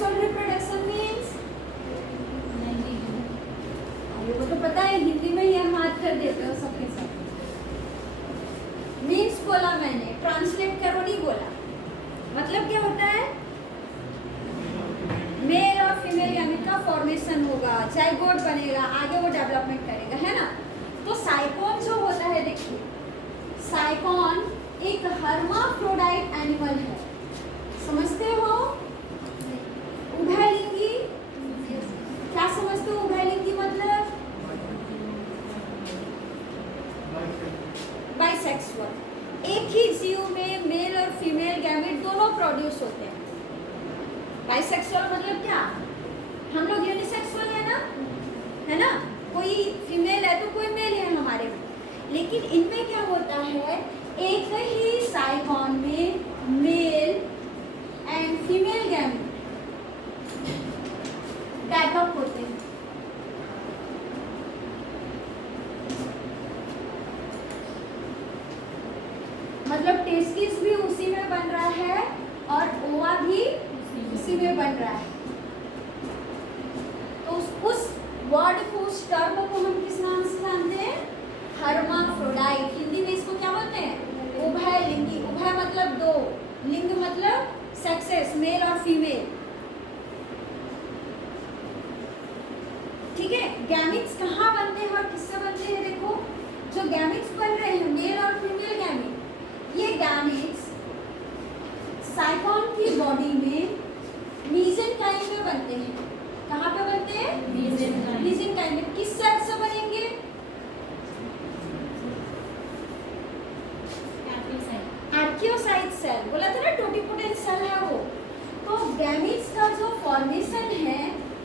Sexual reproduction means वो तो पता है, हिंदी में ही हम बात कर देते हो सबके साथ। मीन्स बोला मैंने, ट्रांसलेट करो नहीं बोला। मतलब क्या होता है, मेल और फीमेल गैमेट का फॉर्मेशन होगा, जाइगोट बनेगा, आगे वो डेवलपमेंट करेगा, है ना। तो साइकोन जो होता है, देखिए साइकोन एक हर्माफ्रोडाइट एनिमल है, समझते हो। उभयलिंगी, क्या समझते हो उभयलिंगी मतलब? बाइसेक्सुअल। एक ही जीव में मेल और फीमेल गैमेट दोनों प्रोड्यूस होते हैं। बाइसेक्सुअल मतलब क्या, हम लोग यूनिसेक्सुअल है ना, है ना, कोई फीमेल है तो कोई मेल है हमारे में। लेकिन इनमें क्या होता है, एक ही साइगोन में male and female gamete develop होते हैं। मतलब टेस्टिस भी उसी में बन रहा है और ओवा भी उसी में बन रहा है। तो उस वर्ड को, उस टर्म को हम किस नाम से जानते हैं? हर्माफ्रोडाइट। हिंदी में इसको क्या बोलते हैं? उभयलिंगी। उभय मतलब दो, लिंग मतलब सेक्सेस, मेल और फीमेल। ठीक है। गैमेट्स कहाँ बनते हैं और किससे बनते हैं? देखो, जो गैमेट्स बन रहे हैं मेल और फीमेल गैमेट, ये गैमेट्स साइकोन की बॉडी में मीसेंकाइम में बनते हैं। कहाँ पे बनते हैं? मीसेंकाइम में। किस सेल से बनेंगे? Archaeocyte cell. बोला था ना टोटिपोटेंट सेल है वो। तो गैमेट्स का जो फॉर्मेशन है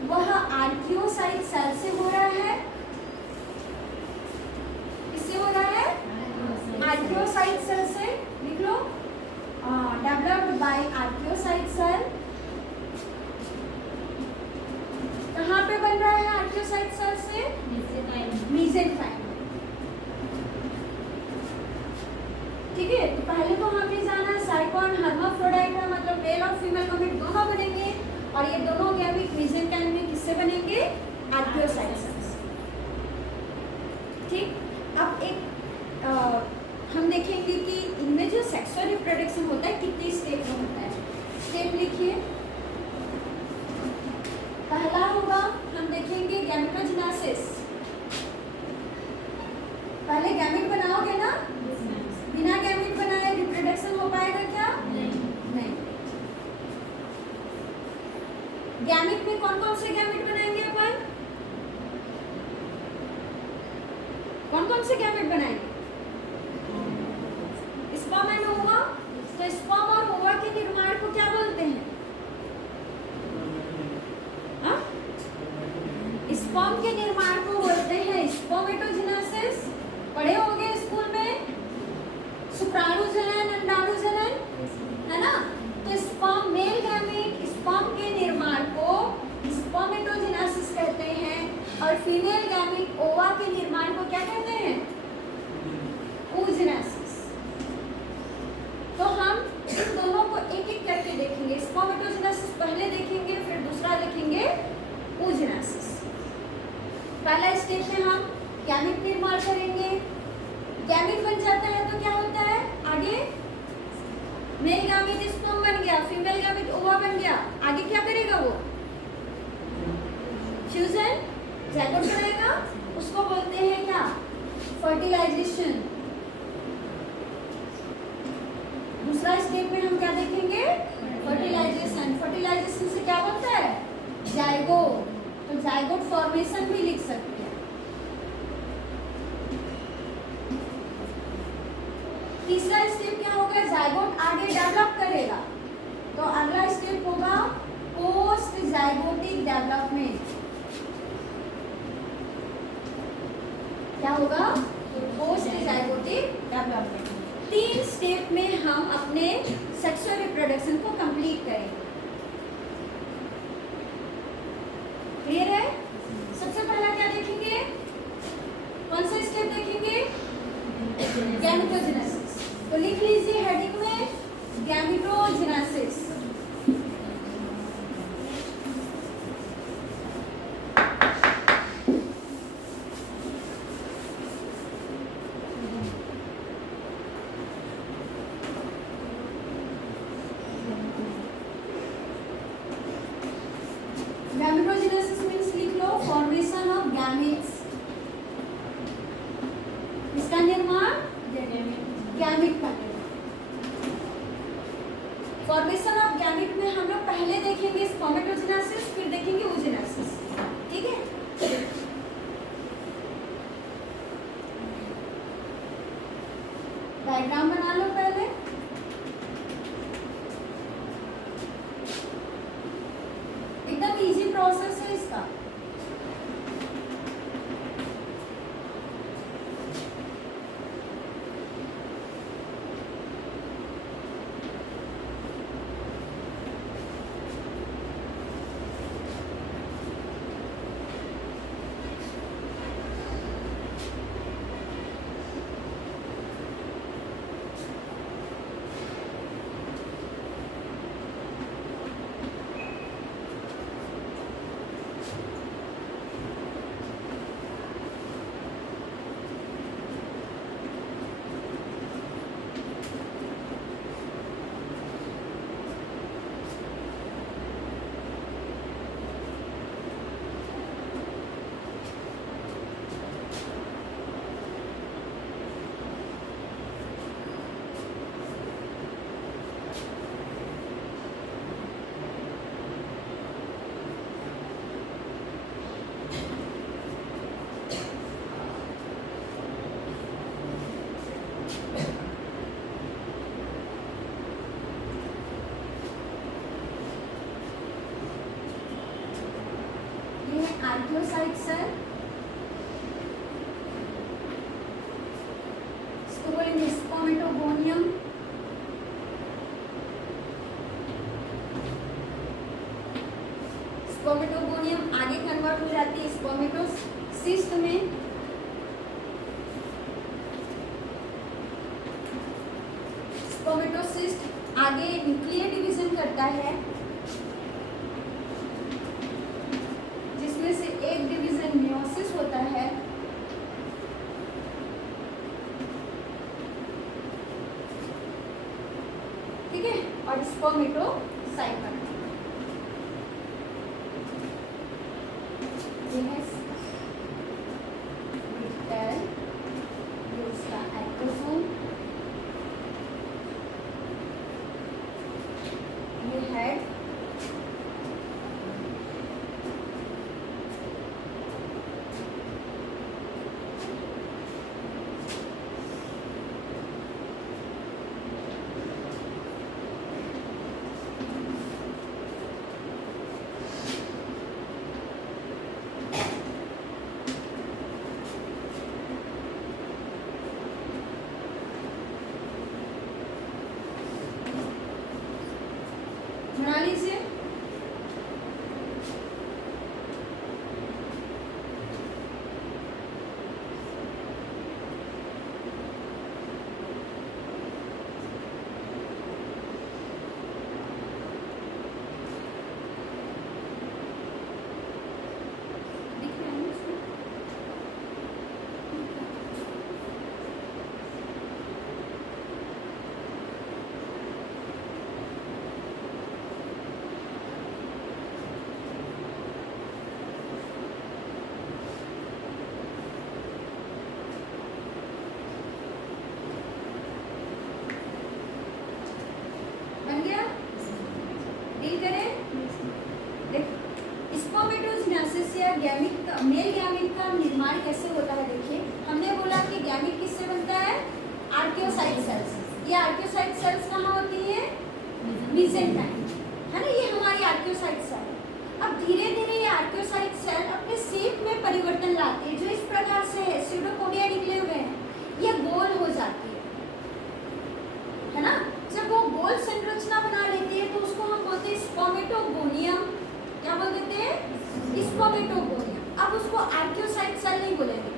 वह आर्कियोसाइट सेल से हो रहा है। किससे हो रहा है? आर्कियोसाइट सेल से। लिख लो, डेवलप्ड बाय आर्कियोसाइट सेल। कहाँ पे बन रहा है आर्कियोसाइट सेल से? मीसेंकाइम। ठीक है। तो पहले तो हमें जाना साइकोन हर्माफ्रोडाइट है, मतलब मेल और फीमेल गैमेट दोनों बनेंगे, और ये दोनों गैमेट मीसेंकाइम में किससे बनेंगे? आर्कियोसाइट सेल से। ठीक। अब एक हम देखेंगे कि इनमें जो सेक्सुअल रिप्रोडक्शन होता है कितने स्टेप में होता है। स्टेप लिखिए। पहला होगा, हम देखेंगे गैमेटोजेनेसिस। पहले गैमेट बनाओगे ना, बिना गैमेट बनाए रिप्रोडक्शन हो पाएगा क्या? नहीं। गैमेट में कौन कौन से गैमेट बनाएंगे अपन? कौन कौन से गैमेट बनाएंगे? स्पर्म एंड ओवा। तो स्पर्म और ओवा के निर्माण को क्या बोलते हैं? स्पर्म के निर्माण को बोलते हैं स्पर्मेटोजेनेसिस। पढ़े होंगे स्कूल में, शुक्राणु जनन, अंडाणु जनन, है ना। तो स्पर्म, मेल गैमेट स्पर्म के निर्माण को स्पर्मेटोजेनेसिस कहते हैं, और फीमेल गैमेट ओवा के निर्माण को क्या कहते हैं? oogenesis। तो हम इन दोनों को एक एक करके देखेंगे। स्पर्मेटोजेनेसिस पहले देखेंगे, फिर दूसरा देखेंगे oogenesis। पहला स्टेप में हम गैमेट निर्माण करेंगे। गैमेट बन जाता है तो क्या होता है आगे? मेल गैमेट स्पर्म बन गया, फीमेल गैमेट ओवा बन गया। आगे क्या करेगा वो? फ्यूजन, जाइगोट बनाएगा। उसको बोलते हैं क्या? फर्टिलाइजेशन। दूसरा स्टेप में हम क्या देखेंगे? फर्टिलाइजेशन। फर्टिलाइजेशन से क्या बनता है? जाइगोट। तो जाइगोट फॉर्मेशन भी लिख सकते हैं। तीसरा स्टेप क्या होगा? जाइगोट आगे डेवलप करेगा, तो अगला स्टेप होगा पोस्ट जाइगोटिक डेवलपमेंट। क्या होगा? Post zygotic development. 3 स्टेप में हम अपने सेक्सुअल रिप्रोडक्शन को कंप्लीट करेंगे। क्लियर है? सबसे पहला क्या देखेंगे? कौन सा स्टेप देखेंगे? गैमेटोजेनेसिस। तो लिख लीजिए हेडिंग में गैमेटोजेनेसिस। गैमेटोजेनेसिस मीन्स लिख लो फॉर्मेशन ऑफ गैमेट्स, इसका निर्माण गैमेट का निर्माण। फॉर्मेशन ऑफ गैमेट में हम लोग पहले देखेंगे स्पर्मेटोजेनेसिस, फिर देखेंगे oogenesis, ठीक है। डायग्राम बना लो पहले। एकदम इजी प्रोसेस है इसका। आर्कियोसाइट सेल, इसको बोलेंगे स्पर्मेटोगोनियम। स्पर्मेटोगोनियम आगे कन्वर्ट हो जाती है स्पर्मेटोसिस्ट में। स्पर्मेटोसिस्ट आगे न्यूक्लियर डिवीजन करता है, जिसमें से एक डिवीजन मियोसिस होता है। ठीक है, और स्पर्मेटोसाइट बनता है। ये है सेल, ये उसका एक्टोसोम, ये हेड, बना लीजिए। दिख रहा है ना इसमें? बन गया? डील करें? देखो, स्पर्मेटोजेनेसिस या गैमीट का, मेल गैमीट का निर्माण कैसे होता है। देखिए, हमने बोला कि गैमीट किससे बनता है? Archaeocyte cells. ये आर्कियोसाइट सेल्स कहाँ होती है? मेसेंकाइम, है ना, ये हमारी आर्कियोसाइट सेल। अब धीरे धीरे ये आर्कियोसाइट सेल अपने शेप में परिवर्तन लाती है, जो इस प्रकार से है, स्यूडोपोडिया निकले हुए हैं, ये गोल हो जाती है ना। जब वो गोल संरचना बना लेती है तो उसको हम बोलते हैं स्पर्मेटोगोनियम। क्या बोल देते हैं? स्पर्मेटोगोनियम। अब उसको आर्कियोसाइट सेल नहीं बोलेंगे।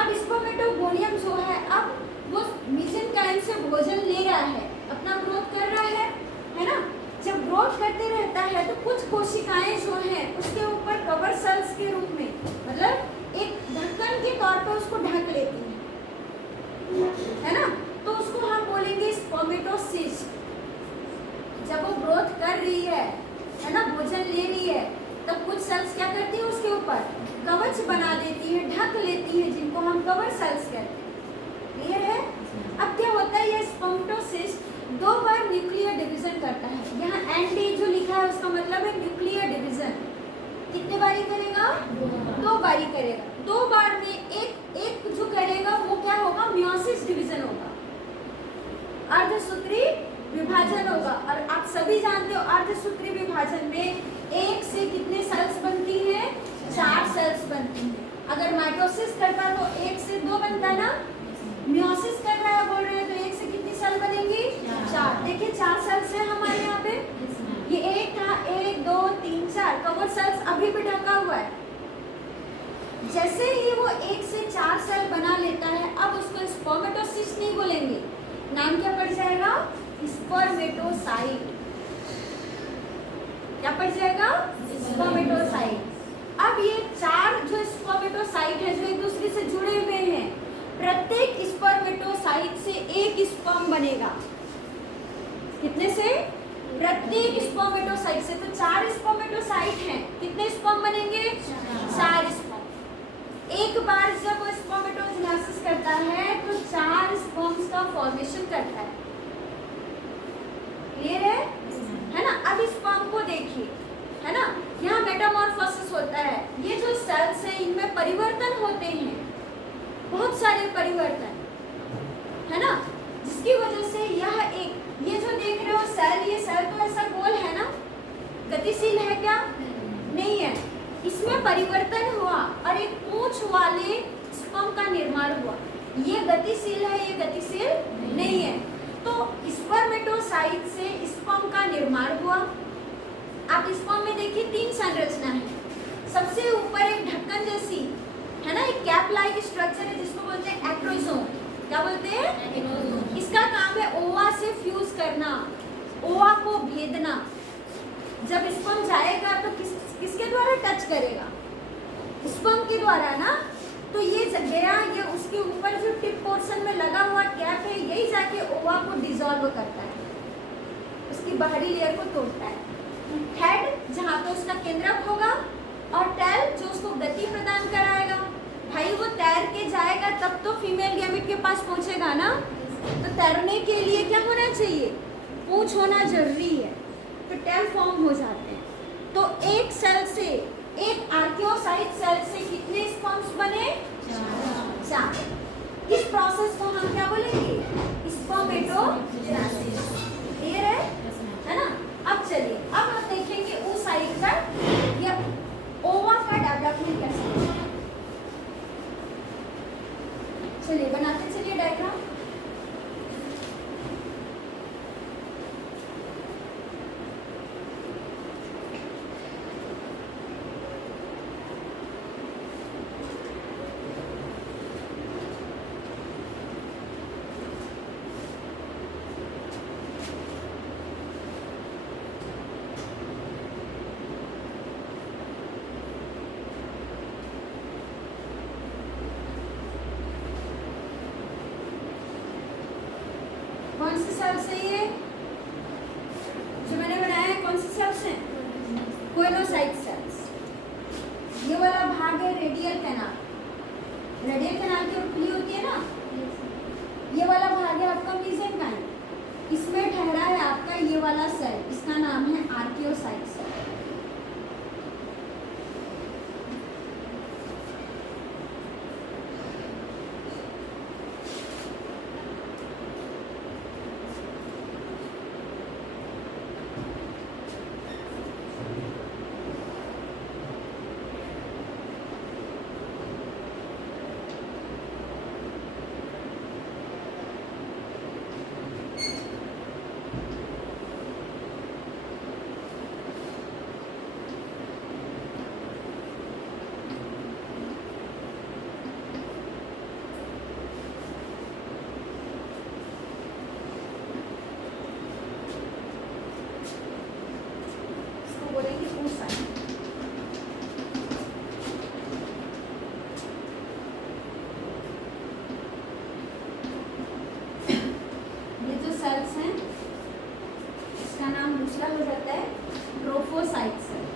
अब स्पर्मेटोगोनियम जो है, अब वो मेसेंकाइम से भोजन ले रहा है, अपना ग्रोथ कर रहा है ना। जब ग्रोथ करते रहता है तो कुछ कोशिकाएं जो हैं उसके ऊपर कवर सेल्स के रूप में, मतलब एक ढक्कन के तौर पर उसको ढक लेती है ना। तो उसको हम बोलेंगे स्पर्मेटोसिस्ट। जब वो ग्रोथ कर रही है ना, भोजन ले रही है, तब कुछ सेल्स क्या करती है उसके ऊपर कवच बना देती है, ढक लेती है, जिनको हम कवर सेल्स कहते हैं। क्लियर है? अब क्या होता है, ये स्पर्मेटोसिस्ट 2 बार न्यूक्लियर डिवीजन करता है। यहाँ एनडी जो लिखा है उसका मतलब है न्यूक्लियर डिवीजन। कितने बारी करेगा? 2 बारी करेगा। 2 बार में एक जो करेगा वो क्या होगा, मियोसिस डिवीजन होगा, अर्धसूत्री विभाजन होगा। और आप सभी जानते हो अर्धसूत्री विभाजन में 1 से कितने सेल्स बनती हैं? 4 सेल्स बनती हैं। अगर माइटोसिस करता है तो 1 से 2 बनता है ना, मियोसिस कर रहा है बोल रहे हैं तो 1 से कितनी सेल बनेंगी? 4। देखिए 4 सेल्स है हमारे यहाँ पे, ये 1 था, 1 2 3 4 कवर सेल्स अभी भी ढका हुआ है। जैसे ही वो 1 से 4 सेल बना लेता है, अब उसको स्पर्मेटोसिस्ट नहीं बोलेंगे, नाम क्या पड़ जाएगा? स्पर्मेटोसाइट। क्या पड़ जाएगा? स्पर्मेटोसाइट। अब ये 4 जो स्पर्मेटोसाइट है जो एक दूसरे से जुड़े हुए हैं, प्रत्येक स्पर्मेटोसाइट से एक स्पर्म बनेगा। कितने से? प्रत्येक स्पर्मेटोसाइट से। तो 4 स्पर्मेटोसाइट हैं, कितने स्पर्म बनेंगे? 4 स्पर्म। एक बार जब वो स्पर्मेटोजेनेसिस करता है तो 4 स्पर्म्स का फॉर्मेशन करता है। क्लियर है ना? अब स्पर्म को देखिए, है ना, यहाँ मेटामॉर्फोसिस होता है। ये जो सेल्स है इनमें परिवर्तन होते हैं, बहुत सारे परिवर्तन, है ना, जिसकी वजह से यह एक, ये जो देख रहे हो सेल, ये सेल तो ऐसा गोल है ना, गतिशील है क्या? नहीं है। इसमें परिवर्तन हुआ और एक पूंछ वाले स्पर्म का निर्माण हुआ। ये गतिशील है, ये गतिशील नहीं है। तो स्पर्मेटोसाइट से स्पर्म का निर्माण हुआ। आप स्पर्म में देखिए 3 संरचना है। सबसे ऊपर एक ढक्कन जैसी, है ना, एक कैप लाइक स्ट्रक्चर है जिसको बोलते हैं एक्रोसोम। क्या बोलते हैं? इसका काम है ओवा से फ्यूज करना, ओवा को भेदना। जब स्पर्म जाएगा तो किसके द्वारा टच करेगा? स्पर्म के द्वारा ना। तो ये गया, ये उसके ऊपर जो टिप पोर्शन में लगा हुआ कैप है, यही जाके ओवा को डिसॉल्व करता है, उसकी बाहरी लेयर को तोड़ता है। हेड जहाँ पे उसका केंद्रक होगा, और टेल जो उसको गति प्रदान कराएगा। भाई वो तैर के जाएगा तब तो फीमेल गैमेट के पास पहुंचेगा ना। तो तैरने के लिए क्या होना चाहिए? पूंछ होना जरूरी है। तो टेल फॉर्म हो जाते हैं। तो एक सेल से, एक आर्कियोसाइट सेल से कितने स्पर्म्स बने? 4। इस प्रोसेस को हम क्या बोलेंगे? स्पर्मेटोजेनेसिस। क्लियर है ना? अब चलिए, अब हम देखेंगे oocyte का या ओवा का डेवलपमेंट कैसे होता है। चलिए बनाते चलिए डायग्राम। कौन से सेल्स है ये जो मैंने बनाया है? कौन से सेल्स हैं? कोइलोसाइट सेल्स। ये वाला भाग है रेडियल कैनाल। रेडियल कैनाल की खुली होती है ना, ये वाला भाग है आपका मेसेंकाइम। इसमें ठहरा है आपका ये वाला सेल, इसका नाम है आर्कियोसाइट सेल। सेल्स हैं, इसका नाम दूसरा हो जाता है trophocyte cell.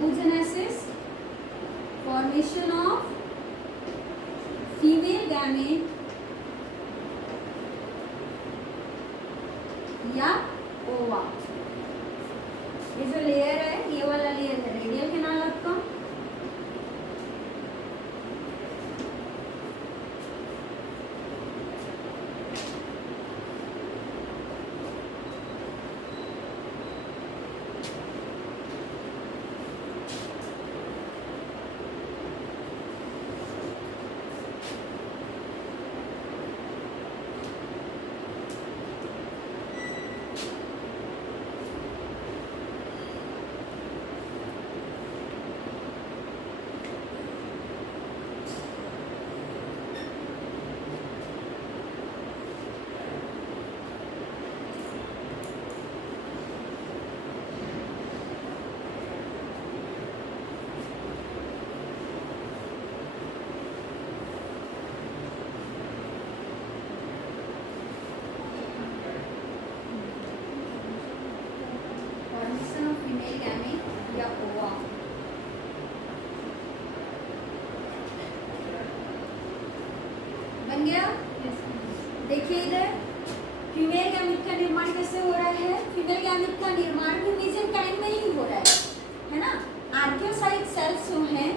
oogenesis, formation of female gamete या ओवा। ये जो लेयर है, ये वाला लेयर है रेडियल कैनाल आपका। बन गया। देखिए इधर फीमेल गैमेट का निर्माण कैसे हो रहा है। फीमेल गैमेट का निर्माण भी मेसेंकाइम में ही हो रहा है ना। आर्कियोसाइट सेल्स जो हैं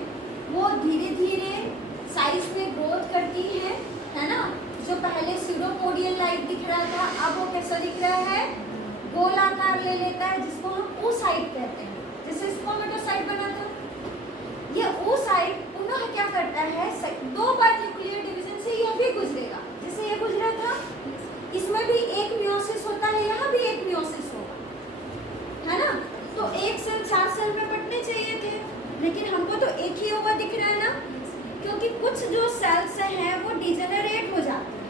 वो धीरे धीरे साइज में ग्रोथ करती है ना। जो पहले स्यूडोपोडियल लाइक दिख रहा था, अब वो कैसा दिख रहा है, गोलाकार ले लेता है, जिसको हम oocyte कहते हैं। जैसे स्पर्मेटोसाइट बना था, ये oocyte पुनः क्या करता है, दो बार न्यूक्लियर डिवीजन से यह भी गुजरेगा। जैसे ये गुजरा था, इसमें भी एक मियोसिस होता है, यहाँ भी एक मियोसिस होगा, है ना। तो एक सेल 4 सेल में बंटने चाहिए थे, लेकिन हमको तो एक ही होगा दिख रहा है ना, क्योंकि कुछ जो सेल्स हैं वो डिजेनरेट हो जाते हैं।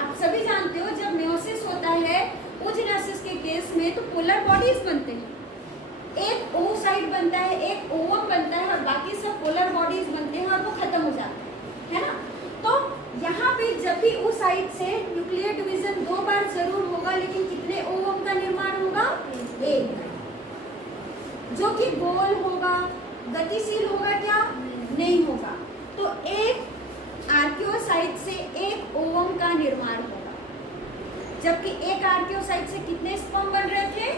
आप सभी जानते हो जब मियोसिस होता है oogenesis के केस में तो पोलर बॉडीज बनते हैं। एक oocyte बनता है, एक ओवम बनता है और बाकी सब पोलर बॉडीज बनते हैं और वो खत्म हो जाते हैं, है ना। तो यहाँ पे जब भी oocyte से न्यूक्लियर डिवीजन 2 बार जरूर होगा, लेकिन कितने ओवम का निर्माण होगा, एक, जो कि गोल होगा, गतिशील होगा क्या, नहीं होगा। तो एक आर्कियोसाइट से एक ओवम का निर्माण होगा, जबकि एक आर्कियोसाइट से कितने स्पर्म बन रहे थे,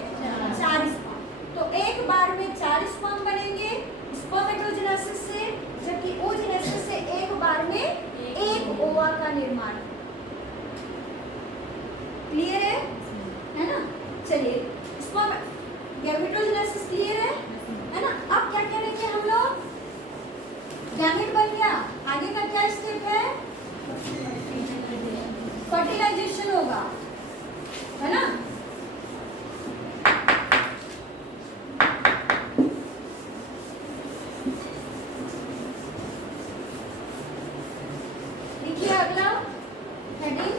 4 स्पर्म। तो एक बार में 4 स्पर्म बनेंगे स्पर्मेटोजेनेसिस से, जबकि oogenesis से एक बार में एक ओवा का निर्माण। क्लियर है ना। चलिए गैमेटोजेनेसिस क्लियर है ना। अब क्या करेंगे हम लोग, गैमेट बन गया, आगे का क्या स्टेप है, फर्टिलाइजेशन होगा, है ना। देखिए अगला heading,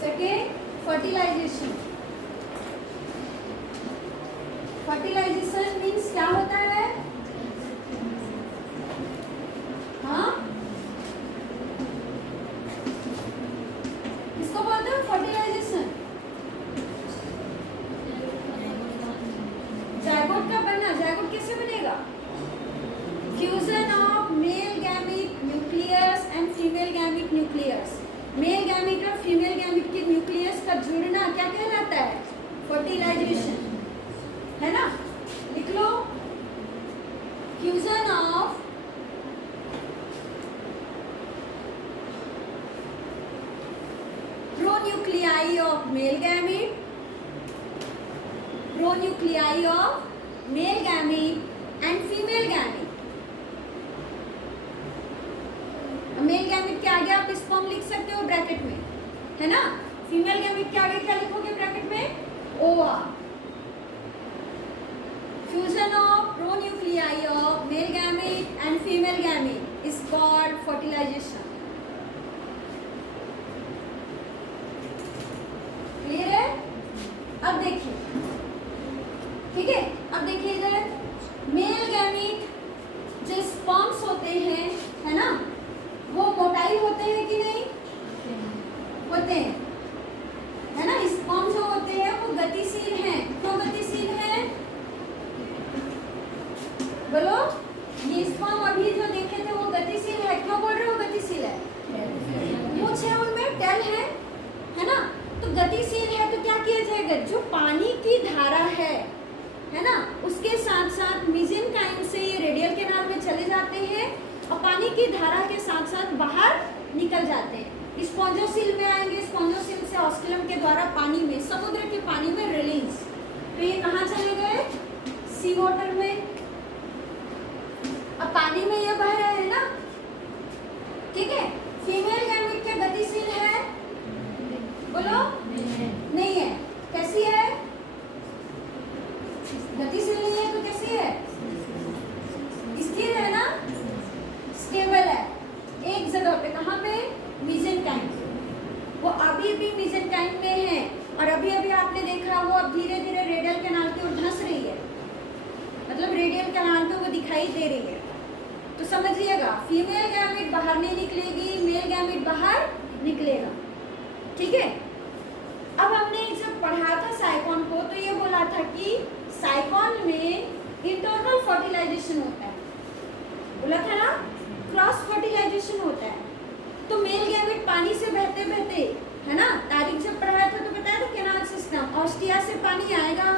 second fertilization. Fertilization means क्या होता है, हाँ इसको बोलते हैं फर्टिलाइजेशन। जायगोट का बनना, जायगोट कैसे बनेगा, fusion of male gamete nucleus and female gamete nucleus. Male gamete और फीमेल गैमेट के न्यूक्लियस का जुड़ना क्या कहलाता है, फर्टिलाइजेशन, है ना। लिख लो, fusion of pronuclei of male gamete, pronuclei of male gamete and female gamete। Male gamete के आगे आप स्पर्म लिख सकते हो ब्रैकेट में, है ना। फीमेल गैमेट के आगे क्या लिखोगे ब्रैकेट में, ओवा। Fusion of pronuclei of male gamete and female gamete is called fertilization। Clear है। अब देखिए, ठीक है, अब देखिए इधर मेल गैमेट जो स्पर्म्स होते हैं, है ना, वो मोटाइल होते हैं कि नहीं, होते हैं, है ना। स्पर्म जो होते हैं वो गतिशील हैं। क्यों गतिशील हैं, बोलो, ये स्पर्म अभी जो देखे थे वो गतिशील है, क्यों बोल रहे हो गतिशील है? कुछ है उनमें, टेल है ना? तो गतिशील है तो क्या किया जाएगा, जो पानी की धारा है ना, उसके साथ साथ मेसेंकाइम से ये रेडियल कैनाल में चले जाते हैं और पानी की धारा के साथ साथ बाहर निकल जाते हैं। स्पॉन्जोसील में आएंगे, स्पॉन्जोसील से ऑस्कुलम के द्वारा पानी में, समुद्र के पानी में रिलीज। तो ये कहाँ चले गए, सी वाटर में। अब पानी में ये बह रहे हैं ना, ठीक है। फीमेल गैमेट क्या गतिशील है, बोलो? नहीं है। कैसी है? गतिशील नहीं है तो कैसी है? स्थिर है ना, स्टेबल है एक जगह पे। कहाँ पे? मेसेंकाइम। वो अभी भी मेसेंकाइम में है और अभी अभी आपने देखा वो अब धीरे धीरे रेडियल कैनाल की ओर धंस रही है, मतलब रेडियल कैनाल पे वो दिखाई दे रही है। तो समझिएगा, फीमेल गैमेट बाहर नहीं निकलेगी, मेल गैमेट बाहर निकलेगा, ठीक है। अब हमने जब पढ़ा था साइकोन को तो ये बोला था कि साइकोन में इंटरनल फर्टिलाइजेशन होता है, बोला था ना, क्रॉस फर्टिलाइजेशन होता है। तो मेल गैमेट पानी से बहते बहते, है ना, तारीख जब पढ़ाया था तो बताया था कैनाल सिस्टम, ऑस्टिया से पानी आएगा,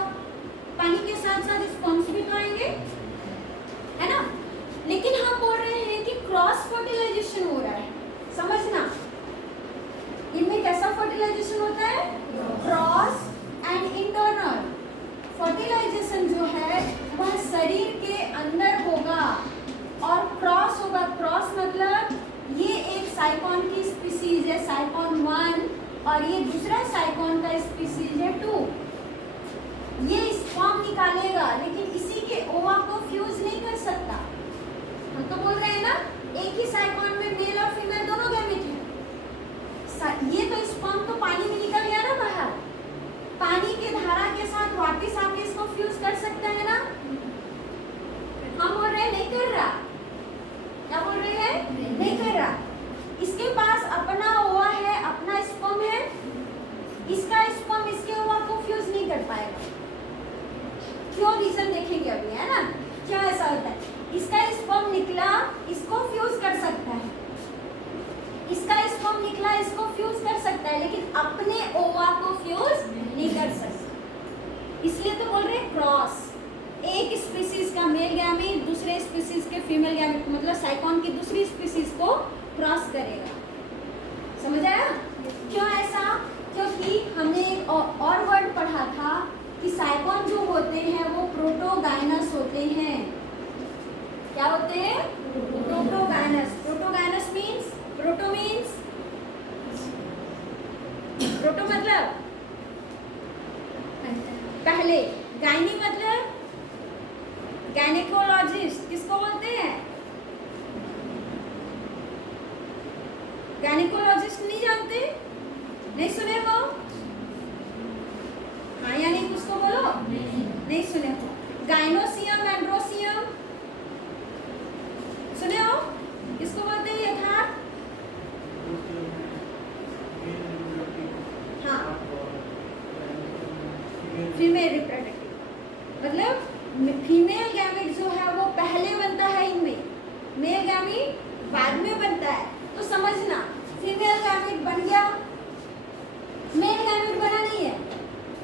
पानी के साथ साथ स्पॉन्ज भी तो आएंगे, है ना। लेकिन हम बोल रहे हैं कि क्रॉस फर्टिलाइजेशन हो रहा है, समझना। इनमें कैसा फर्टिलाइजेशन होता है, क्रॉस एंड इंटरनल फर्टिलाइजेशन जो है वह शरीर के अंदर होगा और क्रॉस होगा। क्रॉस मतलब ये एक साइकोन की स्पीसीज है, साइकोन 1, और ये दूसरा साइकोन का स्पीसीज है 2। ये स्पर्म निकालेगा लेकिन इसी के ओवा को फ्यूज नहीं कर सकता। हम तो बोल रहे हैं ना, एक ही साइकोन में मेल और फीमेल दोनों गैमेट हैं। ये तो स्पर्म तो पानी में निकल गया ना बाहर, पानी के धारा के साथ वापस आके इसको फ्यूज कर सकता है ना। हम बोल रहे हैं नहीं कर रहा, क्या बोल रहे हैं, नहीं कर रहा। इसके पास अपना ओवा है, अपना स्पर्म है, इसका स्पर्म इसके ओवा को फ्यूज नहीं कर पाएगा। क्यों, रीजन देखेंगे अभी, है ना, क्या ऐसा होता है। इसका स्पर्म निकला, इसको फ्यूज कर सकता है, इसका स्पर्म निकला, इसको फ्यूज कर सकता है, लेकिन अपने ओवा को फ्यूज नहीं कर सकता। इसलिए तो बोल रहे हैं क्रॉस, एक स्पीसीज का मेल गैमेट दूसरे स्पीसीज के फीमेल गैमेट, मतलब साइकोन की दूसरी स्पीसीज को क्रॉस करेगा। समझ आया? क्यों ऐसा? क्योंकि हमने एक और वर्ड पढ़ा था कि साइकोन जो होते हैं वो प्रोटोगाइनस होते हैं। क्या होते हैं? Protogynous. Protogynous means, proto means, proto मतलब पहले, गायनी मतलब गायनेकोलॉजिस्ट किसको बोलते हैं? गायनेकोलॉजिस्ट नहीं जानते, नहीं सुने हो? हाँ या नहीं, कुछ तो बोलो, नहीं सुने हो। गायनोसियम, एंड्रोसियम सुने हो? किसको बोलते हैं यथार्थ? हाँ, फीमेल रिप्रोडक्टिव, मतलब फीमेल गैमेट जो है वो पहले बनता है इनमें, मेल गैमेट बाद में बनता है। तो समझना, फीमेल गैमेट बन गया, मेल गैमेट बना नहीं है,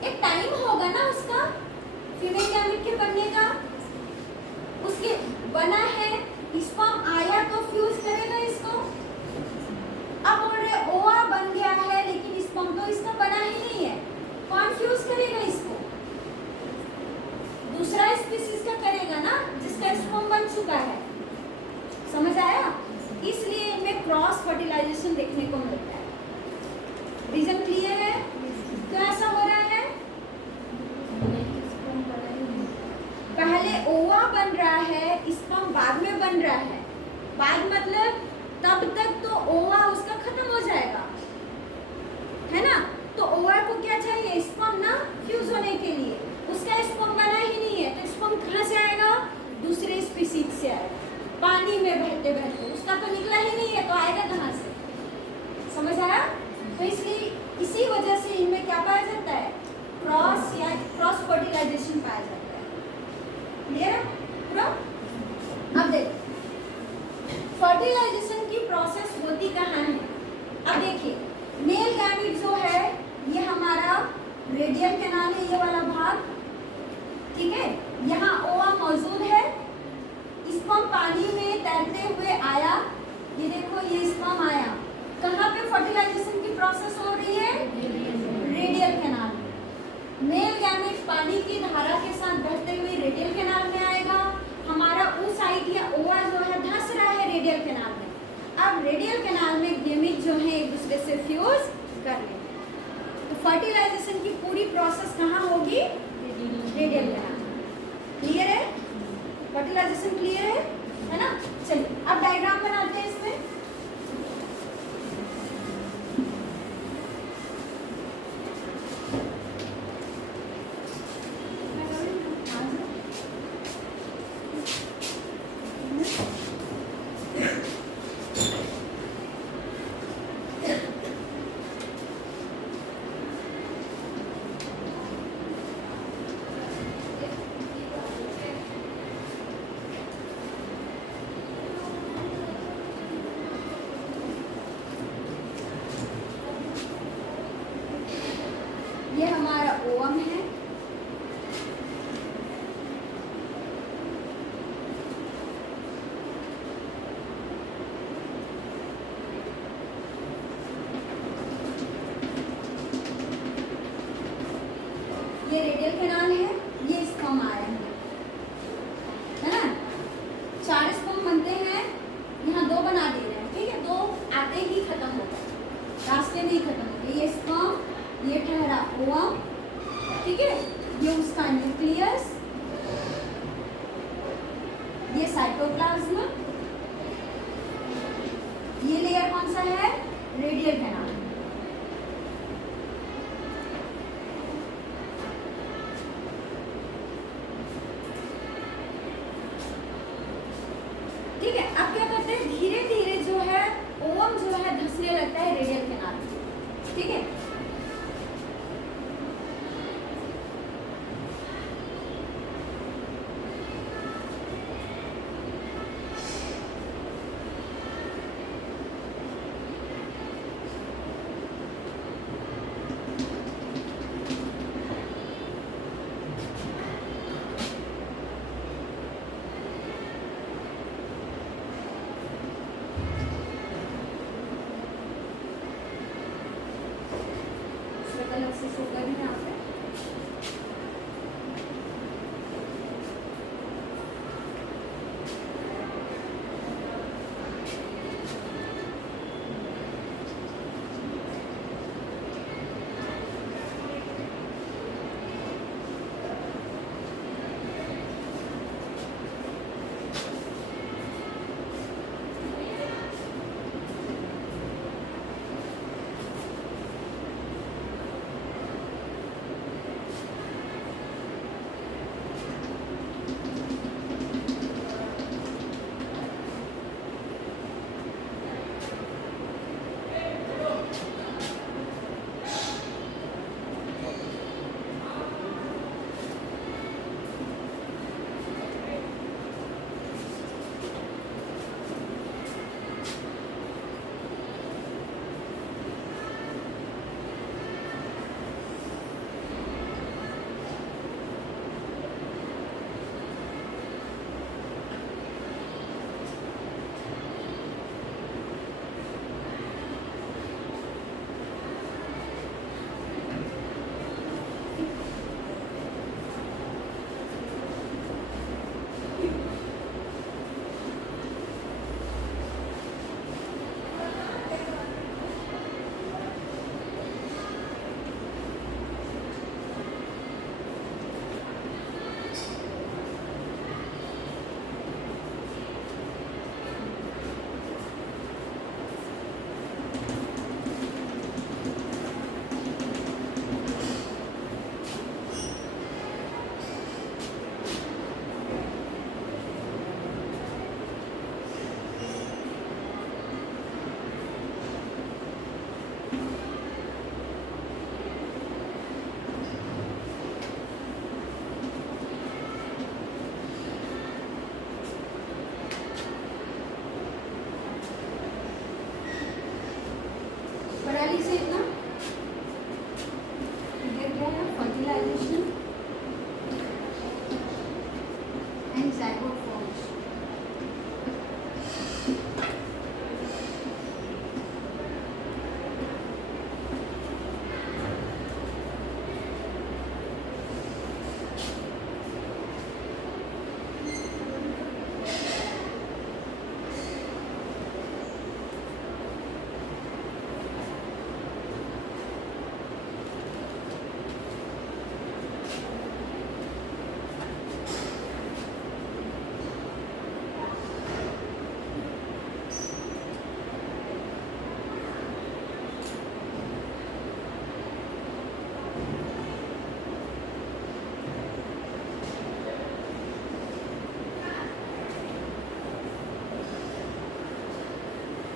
एक टाइम होगा ना उसका फीमेल गैमेट के बनने का, उसके बना है, स्पर्म आया तो फ्यूज करेगा इसको। अब बोल रहे ओवा बन गया है लेकिन स्पर्म तो इसका बना ही नहीं है, कौन फ्यूज करेगा इसको? दूसरा स्पीसीज का करेगा ना, जिसका स्पर्म बन चुका है। समझ आया? इसलिए इनमें क्रॉस फर्टिलाइजेशन देखने को मिलता है। रीजन क्लियर है? क्यों ऐसा हो रहा है? पहले ओवा बन रहा है, स्पर्म बाद में बन रहा है। बाद मतलब तब तक तो ओवा उसका खत्म हो जाएगा, है ना। तो ओवा को क्या चाहिए? स्पर्म ना फ्यूज होने के लिए, उसका स्पर्म बना ही नहीं है, तो स्पर्म कहाँ से आएगा? दूसरे स्पीसीज से आएगा, पानी में बहते बहते, उसका तो निकला ही नहीं है, तो आएगा कहाँ से? समझ आया? तो इसलिए इसी वजह से इनमें क्या पाया जाता है? क्रॉस या क्रॉस फर्टिलाइजेशन पाया जाता है। क्लियर है पूरा? पानी की धारा के साथ बहते हुए रेडियल कैनाल में आएगा। हमारा ओ साइड या ओआ जो है धंस रहा है रेडियल कैनाल में। अब रेडियल कैनाल में गेमिट जो है एक दूसरे से फ्यूज कर लेंगे। तो फर्टिलाइजेशन की पूरी प्रोसेस कहाँ होगी? Radial canal. क्लियर है? फर्टिलाइजेशन क्लियर है ना? चलिए अब डायग्राम बनाते हैं इसमें। ये हमारा ओवम है। ये रेडियल कैनाल है, ये स्पर्म आ रहे हैं, है ना? 4 स्पर्म बनते हैं, यहाँ 2 बना दे रहे हैं, ठीक है? 2 आते ही खत्म हो गए, रास्ते में ही खत्म हो गए। ये स्पर्म, ये ठहरा ओवम, ठीक है? ये उसका न्यूक्लियस, ये साइटोप्लाज्म, ये लेयर कौन सा है? Radial canal. ठीक है, अब क्या करते हैं? धीरे धीरे जो है ओवम जो है धंसने लगता है रेडियल कैनाल, ठीक है?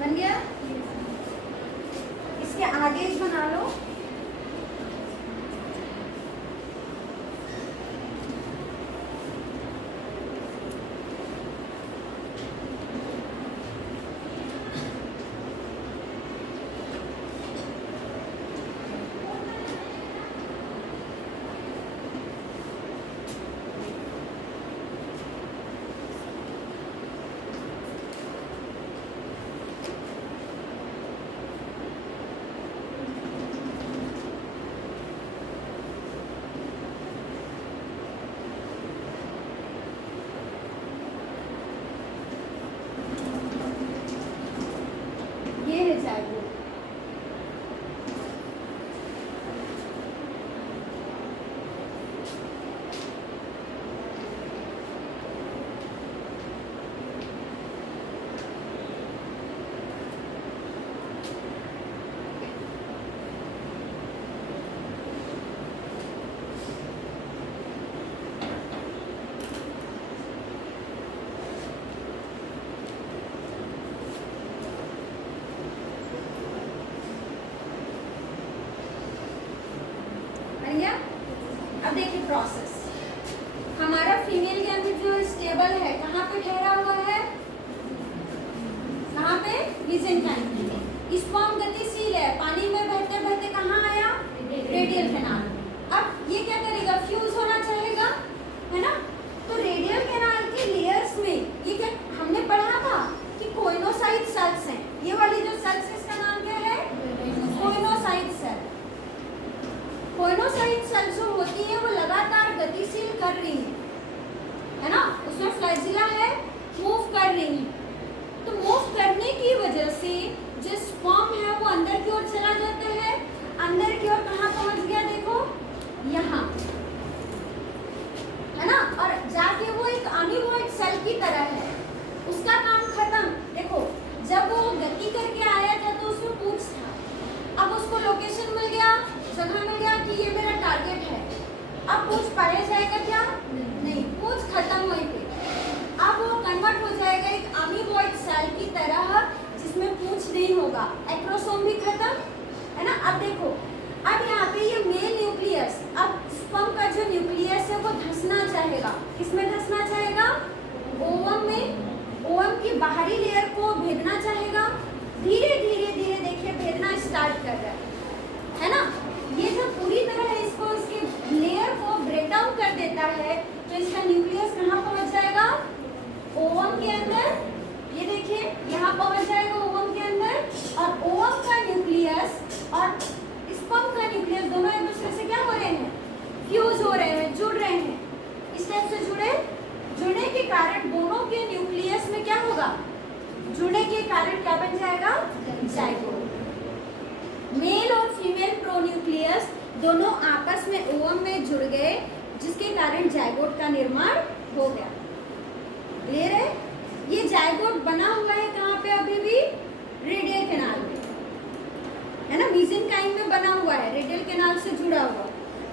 बन गया? इसके आगे बना लो। ये है जाइगोट। अब देखिए प्रोसेस, हमारा फीमेल गैमेट जो स्टेबल है कहाँ पे ठहरा हुआ है? कहाँ पे? मीसेंकाइम में। स्पर्म गतिशील है, पानी में बहते बहते कहाँ आया? Radial canal. अब ये क्या करेगा? फ्यूज होना चाहेगा, है ना? तो रेडियल कैनाल के लेयर्स में ये क्या हमने पढ़ा था कि कोइनोसाइट सेल्स हैं। ये वाली जो सेल्स है इसका नाम क्या है? Coenocyte cell. कोइनोसाइट सेल जो होती है वो लगातार गतिशील कर रही है ना? उसमें फ्लैजिला है, मूव कर रही है। तो मूव करने की वजह से जो स्पर्म है वो अंदर की ओर चला जाता है। अंदर की ओर कहाँ पहुंच गया? देखो यहाँ, है ना? और जाके वो एक अमीबॉइड सेल की तरह है, उसका काम खत्म। देखो जब वो गति करके आया था तो उसमें पूंछ था, अब उसको लोकेशन मिल गया, जगह मिल गया कि ये मेरा टारगेट है। अब पूंछ पाया जाएगा क्या? नहीं, पूंछ खत्म हुई पे। अब वो कन्वर्ट हो जाएगा एक अमीबॉइड सेल की तरह जिसमें पूंछ नहीं होगा, एक्रोसोम भी खत्म, है ना? अब देखो, अब यहाँ पे ये मेल न्यूक्लियस, अब स्पर्म का जो न्यूक्लियस है वो धंसना चाहेगा। किसमें धंसना चाहेगा? ओवम में। ओवम की बाहरी लेयर को भेदना चाहेगा। धीरे धीरे धीरे देखिए भेदना स्टार्ट कर रहा है ना? ये जब पूरी तरह इसको इसके लेयर को ब्रेक डाउन कर देता है तो इसका न्यूक्लियस कहाँ पहुँच जाएगा? ओवम के अंदर। ये देखिए यहाँ पहुँच जाएगा ओवम के अंदर। और ओवम का न्यूक्लियस और स्पर्म का न्यूक्लियस दोनों एक दूसरे से क्या हो रहे हैं? फ्यूज हो रहे हैं, जुड़ रहे हैं। इस टाइप से जुड़ने के कारण दोनों के न्यूक्लियस में क्या होगा? जुड़ने के कारण क्या बन जाएगा? जाइगोट। मेल और फीमेल प्रोन्यूक्लियस दोनों आपस में ओवम में जुड़ गए जिसके कारण जाइगोट का निर्माण हो गया। क्लियर है? ये जाइगोट बना हुआ है कहाँ पे? अभी भी रेडियल कैनाल में, है ना? मीसेंकाइम में बना हुआ है, रेडियल कैनाल से जुड़ा हुआ।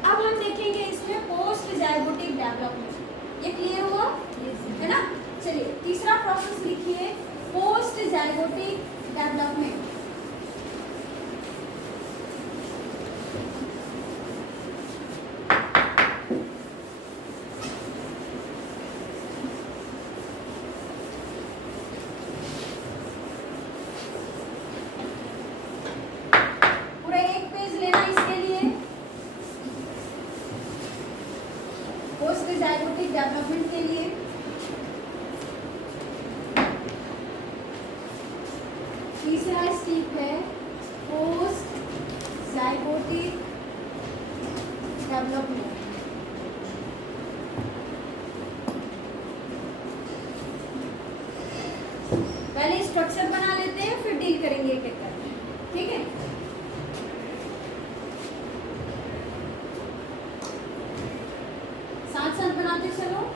अब हम देखेंगे इसमें पोस्ट जाइगोटिक डेवलपमेंट। ये क्लियर हुआ? है ना? चलिए तीसरा प्रोसेस लिखिए, पोस्ट जाइगोटिक डेवलपमेंट। डेवलपमेंट के लिए तीसरा स्टेप है पोस्ट जाइगोटिक डेवलपमेंट। पहले स्ट्रक्चर बना लेते हैं फिर डील करेंगे एक एक करके, ठीक है? साथ साथ बनाते चलो।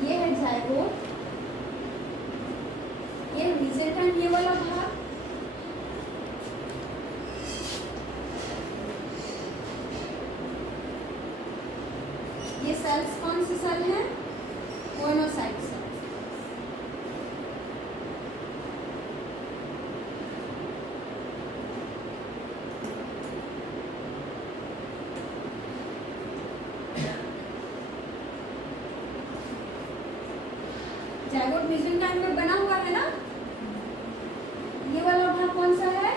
ये है जाइगोट, ये मीसेंकाइम, ये वाला भाग। सेल है? Monocyte cell. जाइगोट मेसेंकाइम में बना हुआ है ना, ये वाला भाग कौन सा है?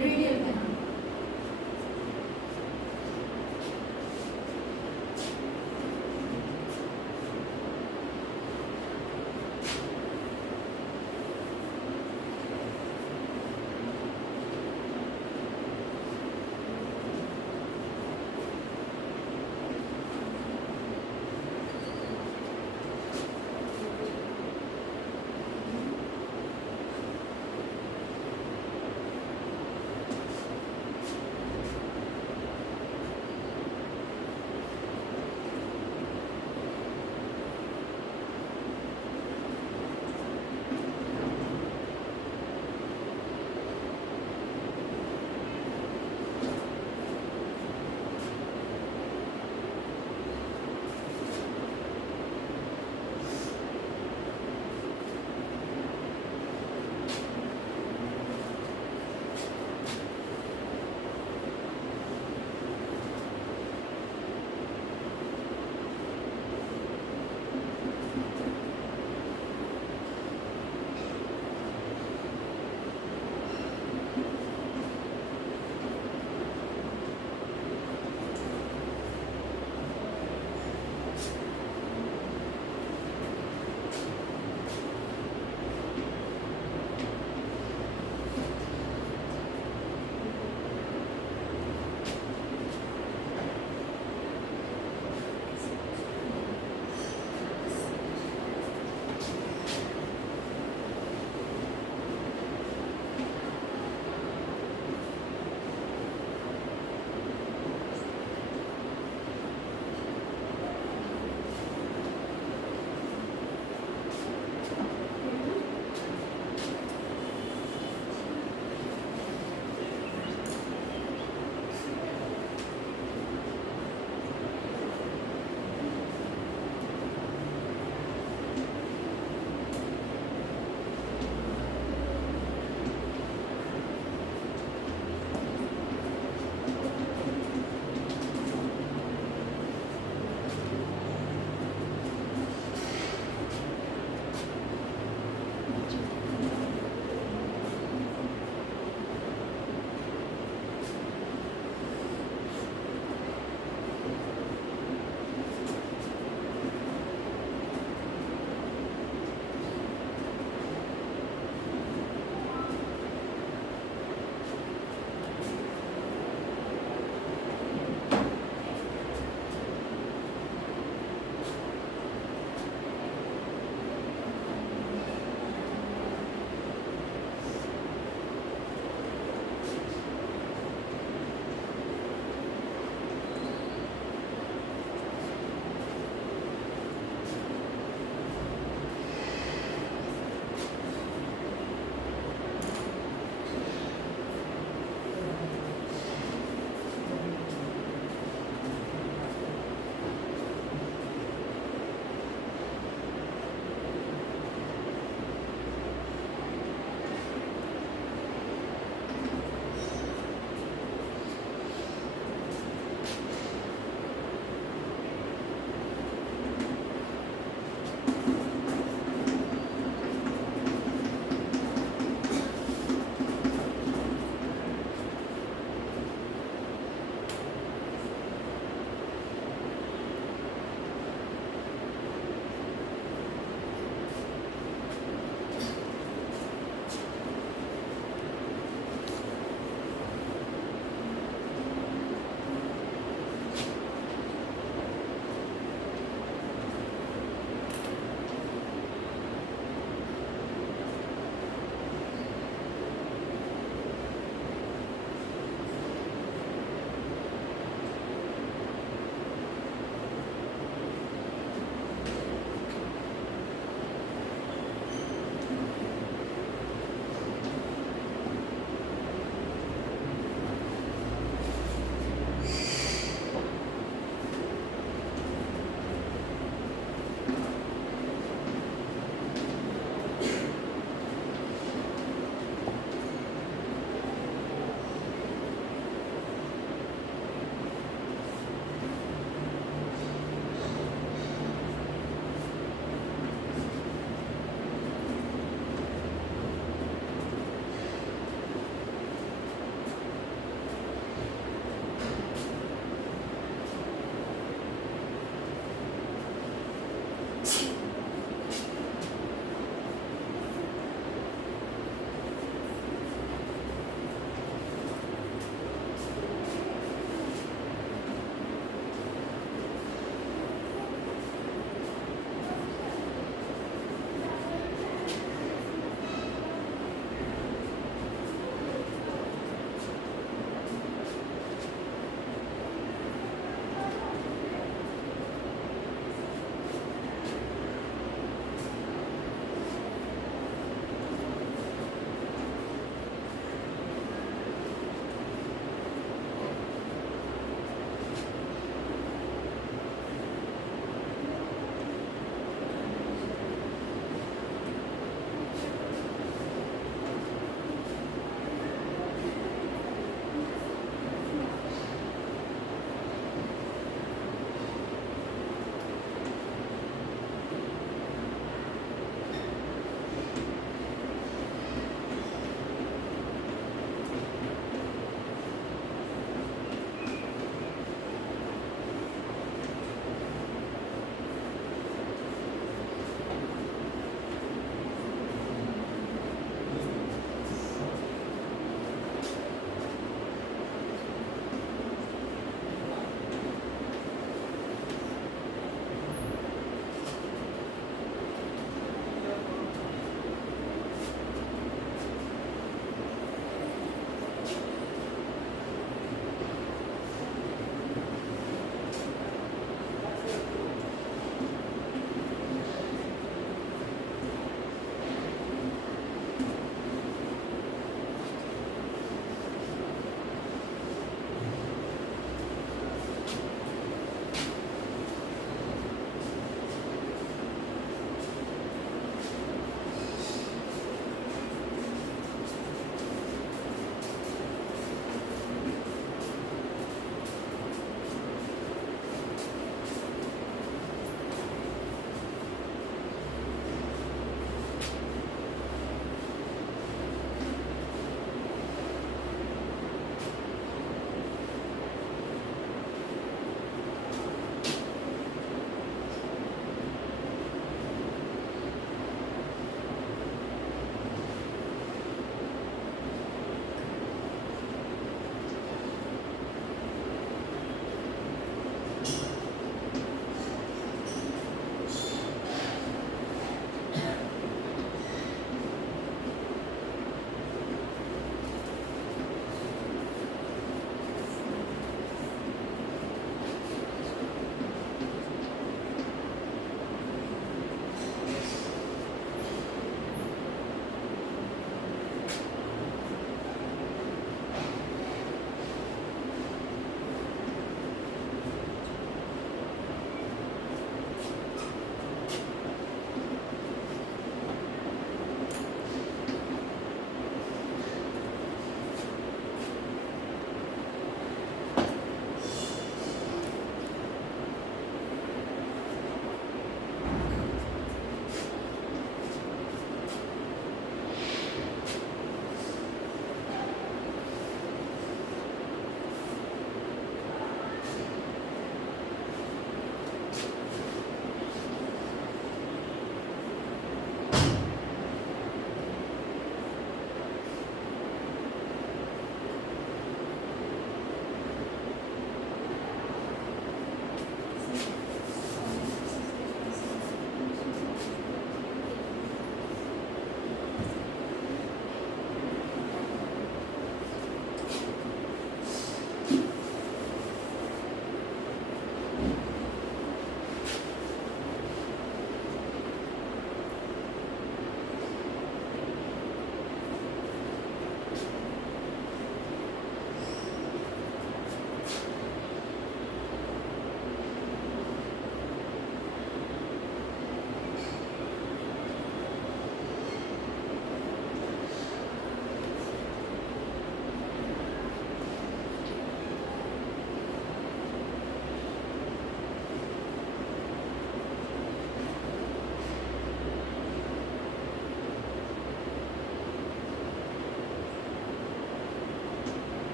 Radial canal.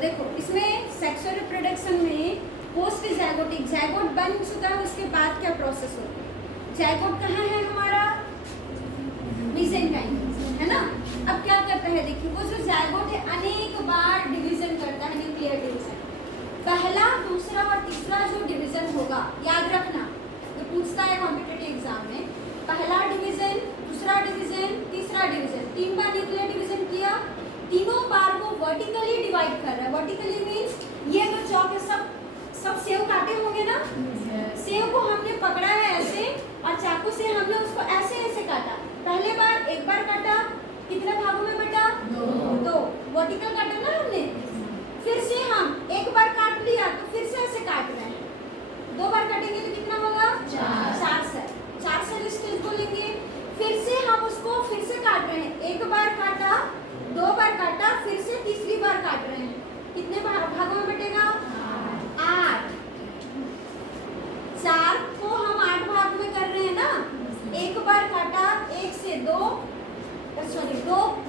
देखो इसमें सेक्सुअल रिप्रोडक्शन में पोस्ट जाइगोटिक, जाइगोट बन चुका है उसके बाद क्या प्रोसेस होती है। जाइगोट कहाँ है हमारा, मेसेंकाइम है ना। अब क्या करता है देखिए, वो जो जाइगोट है अनेक बार डिवीजन करता है, न्यूक्लियर डिवीजन। पहला, दूसरा और तीसरा जो डिवीजन होगा, याद रखना ये पूछता है कॉम्पिटिटिव एग्जाम में, पहला डिवीजन, दूसरा डिवीजन, तीसरा डिवीजन, 3 बार न्यूक्लियर डिवीजन किया, तीनों बार वो वर्टिकली डिवाइड कर रहा है। वर्टिकली मींस ये जो चौक है सब सेव काटे होंगे ना, सेव को हमने पकड़ा है ऐसे और चाकू से हमने उसको ऐसे ऐसे काटा। पहले बार एक बार काटा, कितने भागों में बटा, दो, वर्टिकल काटा ना हमने। फिर से हम एक बार काट लिया तो फिर से ऐसे काट रहे हैं, 2 बार काटेंगे तो कितना होगा, 4 सेल स्टेज बोलेंगे। फिर से हम उसको फिर से काट रहे हैं, एक बार काटा, 2 बार काटा, फिर से तीसरी बार काट रहे हैं, कितने भागों में बटेगा, 8। 4 को हम 8 भाग में कर रहे हैं ना, एक बार काटा, 1 से 2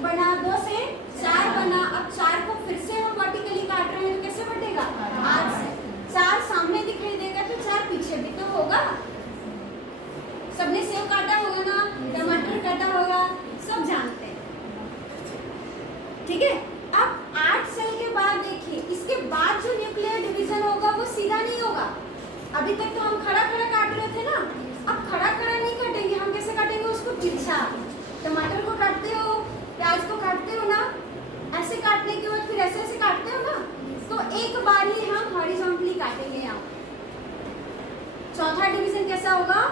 बना, 2 से 4 बना। अब 4 को फिर से हम वर्टिकली काट रहे हैं तो कैसे बटेगा, 8 से। 4 सामने दिखाई देगा तो 4 पीछे भी तो होगा। सबने सेव काटा होगा ना, टमाटर काटा होगा, सब जानते हैं, ठीक है। अब 8 सेल के बाद देखिए, इसके बाद जो न्यूक्लियर डिवीजन होगा वो सीधा नहीं होगा। अभी तक तो हम खड़ा खड़ा काट रहे थे ना, अब खड़ा खड़ा नहीं काटेंगे, हम कैसे काटेंगे उसको, तिरछा। टमाटर को काटते हो, प्याज को काटते हो ना, ऐसे काटने के बाद फिर ऐसे ऐसे काटते हो ना, तो एक बार ही हम हॉरिजॉन्टली काटेंगे यहाँ। चौथा डिवीजन कैसा होगा,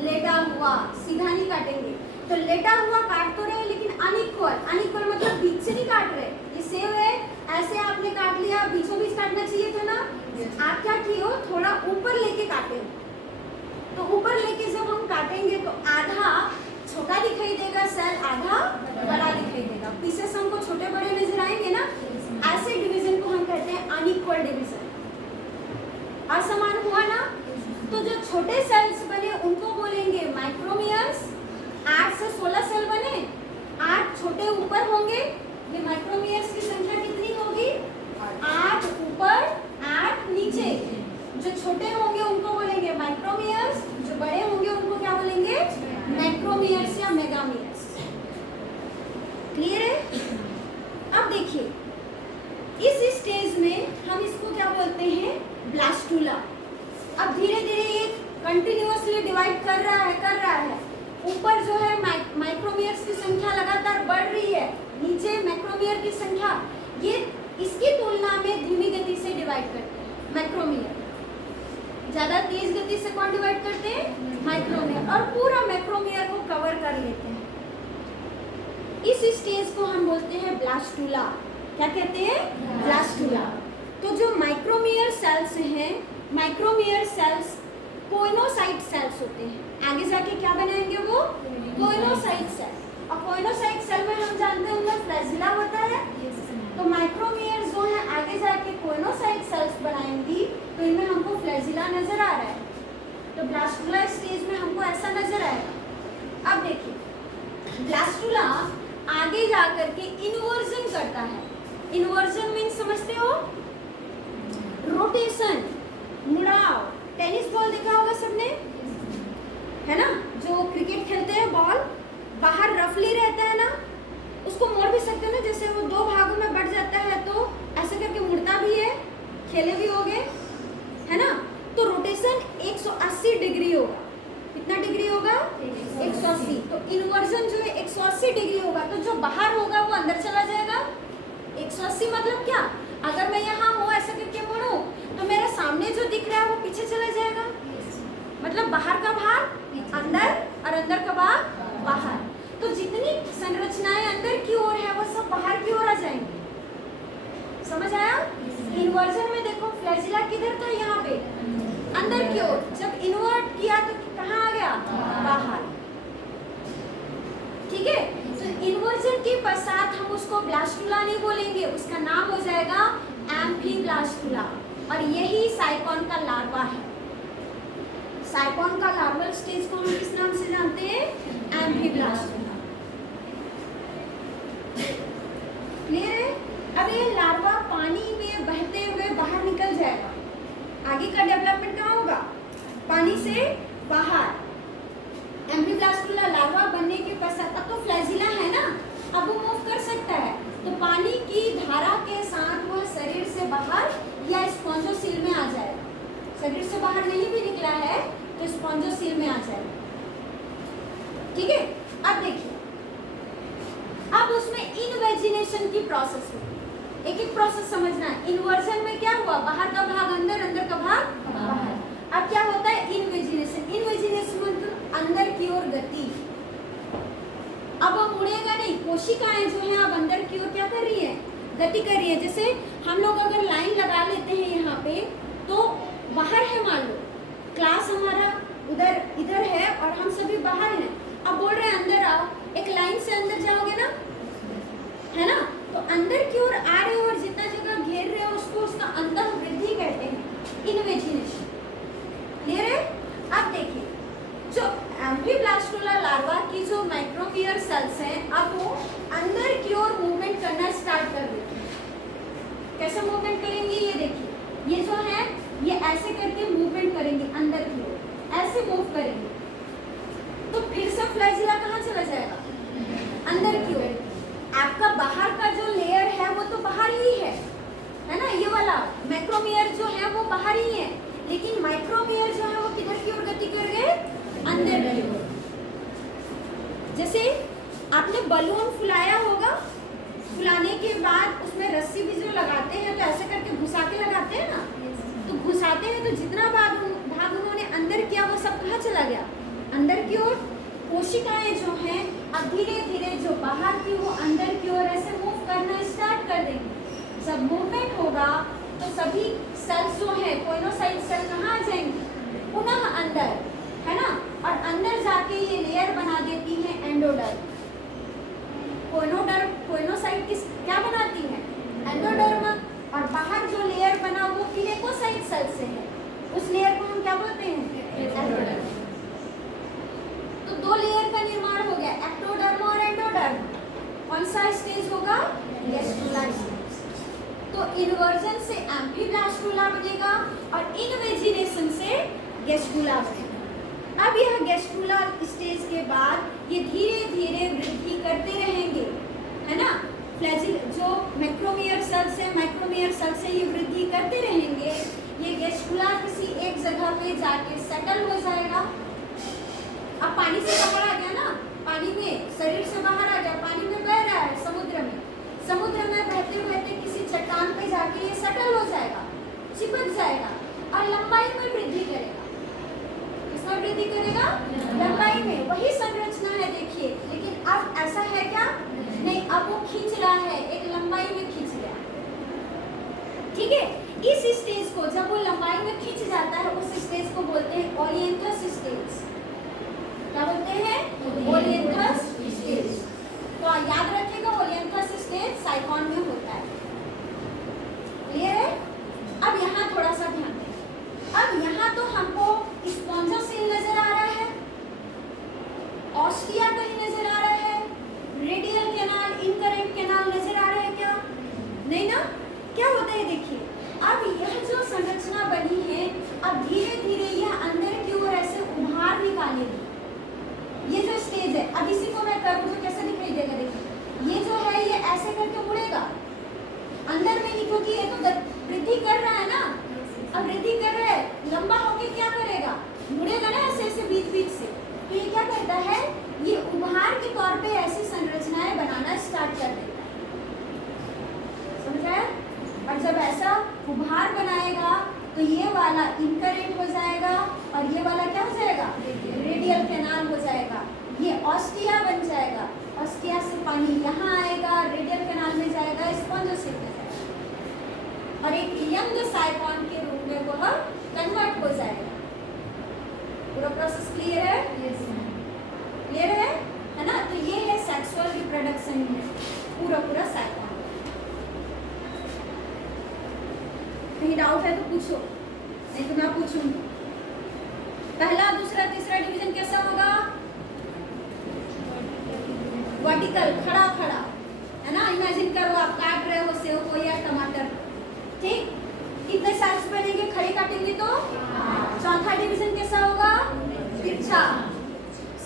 लेटा हुआ, सीधा नहीं काटेंगे। तो लेटा हुआ काट तो रहे लेकिन अनइक्वल मतलब बीच से नहीं काट रहे। ये सेव है, ऐसे आपने काट लिया, बीचों बीच काटना चाहिए था ना, आप क्या किए हो, थोड़ा ऊपर लेके काटे हो। तो ऊपर लेके जब हम काटेंगे तो आधा छोटा दिखाई देगा सेल, आधा बड़ा दिखाई देगा। पीसेस हमको छोटे बड़े नजर आएंगे ना, ऐसे डिवीजन को हम कहते हैं अनइक्वल डिवीजन। असमान हुआ ना, तो जो छोटे सेल्स बने उनको बोलेंगे माइक्रोमियर्स। 8 से 16 सेल बने, 8 छोटे ऊपर होंगे, ये माइक्रोमियर्स की संख्या कितनी होगी, 8 ऊपर 8 नीचे। जो छोटे होंगे उनको बोलेंगे माइक्रोमियर्स, जो बड़े होंगे उनको क्या बोलेंगे, मैक्रोमियर्स या मेगामियर्स। क्लियर है। अब देखिए इस स्टेज में हम इसको क्या बोलते हैं, ब्लास्टुला। अब धीरे धीरे ये कंटिन्यूअसली डिवाइड कर रहा है। ऊपर जो है माइक्रोमियर्स की संख्या लगातार बढ़ रही है, नीचे मैक्रोमियर की संख्या, ये इसकी तुलना में धीमी गति से डिवाइड करते हैं मैक्रोमियर। ज्यादा तेज गति से कौन डिवाइड करते हैं, माइक्रोमियर, और पूरा मैक्रोमियर को कवर कर लेते हैं। इस स्टेज को हम बोलते हैं ब्लास्टुला। क्या कहते हैं, ब्लास्टुला। तो जो माइक्रोमियर सेल्स हैं, माइक्रोमियर सेल्स कोइनोसाइट सेल्स होते हैं। आगे जाके क्या बनाएंगे वो, कोइनोसाइट सेल। और कोइनोसाइट सेल में हम जानते हैं उनमें फ्लैजिला होता है। तो माइक्रोमियर जो है आगे जाके कोइनोसाइट सेल्स बनाएंगी, तो इनमें हमको फ्लैजिला नजर आ रहा है। तो ब्लास्टुला स्टेज में हमको ऐसा नजर आएगा। अब देखिए ब्लास्टुला आगे जाकर के इन्वर्जन करता है। इन्वर्जन मीन्स समझते हो, रोटेशन, मुड़ाव। टेनिस बॉल देखा होगा सबने, है ना, जो क्रिकेट खेलते हैं, बॉल बाहर रफली रहता है ना, उसको मोड़ भी सकते हो ना, जैसे वो 2 भागों में बढ़ जाता है तो ऐसे करके मुड़ता भी है, खेले भी होगे, है ना। तो रोटेशन 180 डिग्री होगा। कितना डिग्री होगा, 180। तो इन्वर्जन जो है 180 डिग्री होगा, तो जो बाहर होगा वो अंदर चला जाएगा। 180 मतलब क्या, अगर मैं यहाँ हूँ ऐसा करके मुड़ूं तो मेरा सामने जो दिख रहा है वो पीछे चला जाएगा। मतलब बाहर का भाग अंदर और अंदर का भाग बाहर। तो जितनी संरचनाएं अंदर की ओर है वो सब बाहर की ओर आ जाएंगी। समझ आया। इन्वर्जन में देखो फ्लैजिला किधर था, यहाँ पे अंदर की ओर। जब इन्वर्ट किया तो कहाँ आ गया, बाहर। ठीक है। तो इन्वर्जन के पश्चात हम उसको ब्लास्टुला नहीं बोलेंगे, उसका नाम हो जाएगा एम्फीब्लास्टुला। और यही साइकोन का लार्वा है। साइकोन का लार्वल स्टेज को हम किस नाम से जानते हैं, एम्फीब्लास्टुला। क्लियर है। अब ये लार्वा पानी में बाहर निकल जाएगा। आगे का डेवलपमेंट कहाँ होगा? पानी से बाहर। एम्फीब्लास्टुला लार्वा बनने के पश्चात अब तो फ्लैजिला है ना, अब वो मूव कर सकता है, तो पानी की धारा के साथ वह शरीर से बाहर या स्पॉन्जोसील में आ जाएगा। शरीर से बाहर नहीं भी निकला है तो स्पॉन्जोसील में आ जाएगा। ठीक है, अब देखिए, अब उसमें इनवेजिनेशन की प्रोसेस हुई। एक एक प्रोसेस समझना है। इन्वर्जन में क्या हुआ? बाहर का भाग अंदर, अंदर का भाग बाहर। अब क्या होता है? इनवेजिनेशन। इनवेजिनेशन मतलब अंदर की ओर गति। अब वो मुड़ेगा नहीं, कोशिकाएं जो हैं अब अंदर की ओर क्या कर रही है? गति कर रही है। जैसे हम लोग अगर लाइन लगा लेते हैं यहाँ पे, तो बाहर है, मान लो क्लास हमारा उधर इधर है और हम सभी बाहर हैं। अब बोल रहे हैं अंदर आओ, एक लाइन से अंदर जाओगे ना, है ना, तो अंदर की ओर आ रहे हो और जितना जगह घेर रहे हो उसको उसका अंतर वृद्धि कहते हैं, इनवेजिनेशन। क्लियर है? अब देखिए, जो एम्फीब्लास्टुला लार्वा की जो माइक्रोमियर सेल्स हैं, अब वो अंदर की ओर मूवमेंट करना स्टार्ट कर देते हैं। कैसे मूवमेंट करेंगे? ये देखिए, ये जो है ये ऐसे करके मूवमेंट करेंगे अंदर की ओर, ऐसे मूव करेंगे, तो फिर से फ्लैजिला कहाँ चला जाएगा? अंदर की ओर। आपका बाहर का जो लेयर है वो तो बाहर ही है ना, ये वाला मैक्रोमियर जो है वो बाहर ही है, लेकिन माइक्रोमियर जो है वो किधर की ओर गति कर गए? अंदर की ओर। जैसे आपने बलून फुलाया होगा, फुलाने के बाद उसमें रस्सी भी जो लगाते हैं तो ऐसे करके घुसा के लगाते हैं ना, तो घुसाते हैं तो जितना भाग उन्होंने अंदर किया वो सब कहाँ चला गया? अंदर की ओर। कोशिकाएं जो हैं अब धीरे धीरे जो बाहर की वो अंदर की ओर ऐसे मूव करना स्टार्ट कर देंगे। जब मूवमेंट होगा तो सभी सेल्स जो है कोइनोसाइट सेल कहाँ आ जाएंगी? पुनः अंदर, है ना, और अंदर जाके ये लेयर बना देती है एंडोडर्म। कोइनोसाइट किस क्या बनाती है? एंडोडर्म। और बाहर जो लेयर बना वो किलेकोसाइट सेल से है, उस लेयर को हम क्या बोलते हैं? एंडोडर्म। तो दो लेयर का निर्माण हो गया, एक्टोडर्म और एंडोडर्म। कौन सा स्टेज होगा? Gastrula stage. तो इन्वर्जन से एम्फीब्लास्टुला बनेगा और इनवेजिनेशन से गैस्ट्रुला बनेगा। अब यह गैस्ट्रुला स्टेज के बाद ये धीरे धीरे वृद्धि करते रहेंगे, है ना। फ्लैजिल जो मैक्रोमियर सेल्स है, माइक्रोमियर सेल्स से ये वृद्धि करते रहेंगे। ये गैस्ट्रुला किसी एक जगह पे जाके सेटल हो जाएगा। अब पानी से बाहर आ गया ना, पानी में शरीर से बाहर आ गया, पानी में बह रहा है समुद्र में। समुद्र में बहते बहते किसी चट्टान पे जाके ये सेटल हो जाएगा, चिपक जाएगा और लंबाई में वृद्धि करेगा। किसमें वृद्धि करेगा? लंबाई में। वही संरचना है देखिए, लेकिन अब ऐसा है क्या? नहीं, अब वो खींच रहा है, एक लंबाई में खींच गया। ठीक है, इस स्टेज को जब वो लंबाई में खींच जाता है उस स्टेज को बोलते हैं ओलियंथस स्टेज। क्या बोलते हैं? ओलियंथस स्टेज। तो याद रखिएगा ओलियंथस स्टेज साइकोन में होता है। क्लियर है? अब यहाँ थोड़ा सा ध्यान दें। अब यहाँ तो हमको स्पॉन्जोसील नजर आ रहा है, ऑस्टिया कहीं नजर आ रहा है, रेडियल कैनाल, इनकरेंट कैनाल नजर आ रहा है क्या? नहीं ना। क्या होता है देखिए, अब यह जो संरचना बनी है अब धीरे धीरे यह अंदर की ओर ऐसे उभार निकालेगी। ये जो स्टेज है, अब इसी को मैं करूँ तो कैसे दिखाई देगा? देखिए, ये जो है ये ऐसे करके मुड़ेगा अंदर में ही, क्योंकि ये तो वृद्धि कर रहा है ना। अब वृद्धि कर रहा है, लंबा होके क्या करेगा? मुड़ेगा ना ऐसे ऐसे बीच बीच से। तो ये क्या करता है? ये उभार के तौर पे ऐसी संरचनाएं बनाना स्टार्ट कर देता है। समझा? और जब ऐसा उभार बनाएगा तो ये वाला इनकरेंट हो जाएगा और ये वाला क्या हो जाएगा? रेडियल कैनाल हो जाएगा। ये ऑस्टिया बन जाएगा। ऑस्टिया से पानी यहाँ आएगा, रेडियल कैनाल में जाएगा, स्पॉन्जोसील में जाएगा और एक यंग साइकोन के रूप में वह कन्वर्ट हो जाएगा। पूरा प्रोसेस क्लियर है? क्लियर है ना। तो ये है सेक्सुअल रिप्रोडक्शन में पूरा साइकोन। कहीं डाउट है तो पूछो, नहीं तो मैं पूछूंगी। पहला, दूसरा, तीसरा डिवीजन कैसा होगा? वर्टिकल, खड़ा खड़ा, है ना। इमेजिन करो आप काट रहे हो सेव को या टमाटर, ठीक। कितने सेल्स बनेंगे? खड़े काटेंगे तो चौथा डिवीजन कैसा होगा? तिरछा।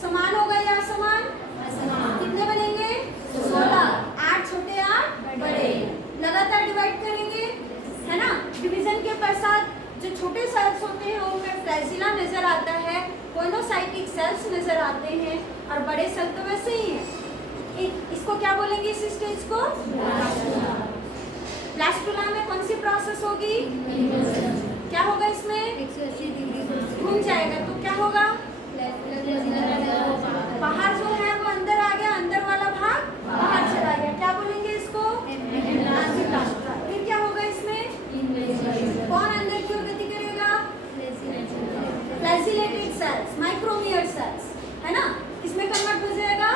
समान होगा या असमान? कितने बनेंगे? 16। 8 छोटे 8 बड़े। लगातार डिवाइड करेंगे, है ना। डिवीजन के पश्चात जो छोटे सेल्स होते हैं उनमें फ्लैजिला नजर आता है, कोइनोसाइटिक सेल्स नजर आते हैं, और बड़े सेल तो वैसे ही हैं। इसको क्या बोलेंगे इस स्टेज को? ब्लास्टुला में कौन सी प्रोसेस होगी? क्या होगा इसमें? 180 डिग्री घूम जाएगा तो क्या होगा? बाहर जो है वो अंदर आ गया, अंदर वाला भाग बाहर चला गया, क्या बोलेंगे इसको? फिर क्या होगा इसमें? कौन अंदर की ओर गति करेगा? फ्लैजिलेटेड सेल्स, माइक्रोमियर सेल्स, है ना। इसमें कन्वर्ट हो जाएगा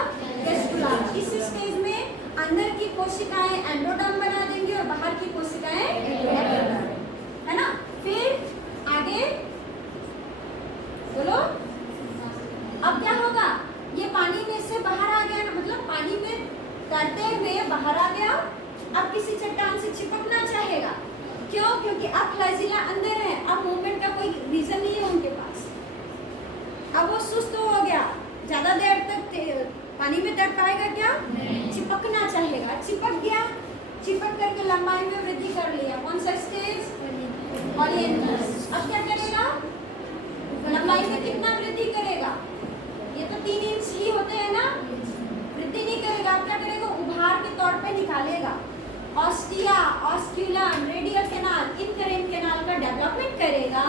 गेस्टुला। इस स्टेज में अंदर की कोशिकाएं एंडोडर्म बना देंगी और बाहर की कोशिकाएं एक्टोडर्म, है ना। फिर आगे बोलो, अब क्या होगा? ये पानी में से बाहर आ गया ना, मतलब पानी में तैरते हुए बाहर आ गया। अब किसी चट्टान से चिपकना चाहेगा, क्यों? क्योंकि अब फ्लैजिला अंदर है, अब मूवमेंट का कोई रीजन नहीं है उनके पास। अब वो सुस्त हो गया, ज्यादा देर तक पानी में तैर पाएगा क्या? चिपकना चाहेगा, चिपक गया, चिपक करके लंबाई में वृद्धि कर लिया। कौन सा स्टेज? ओरिएंटस। अब क्या करेगा? लंबाई में कितना वृद्धि करेगा? ये तो 3 इंच ही होते हैं ना, वृद्धि नहीं करेगा। अब क्या करेगा? उभार के तौर पे निकालेगा। Ostia, osculum, radial canal, incurrent canal का डेवलपमेंट करेगा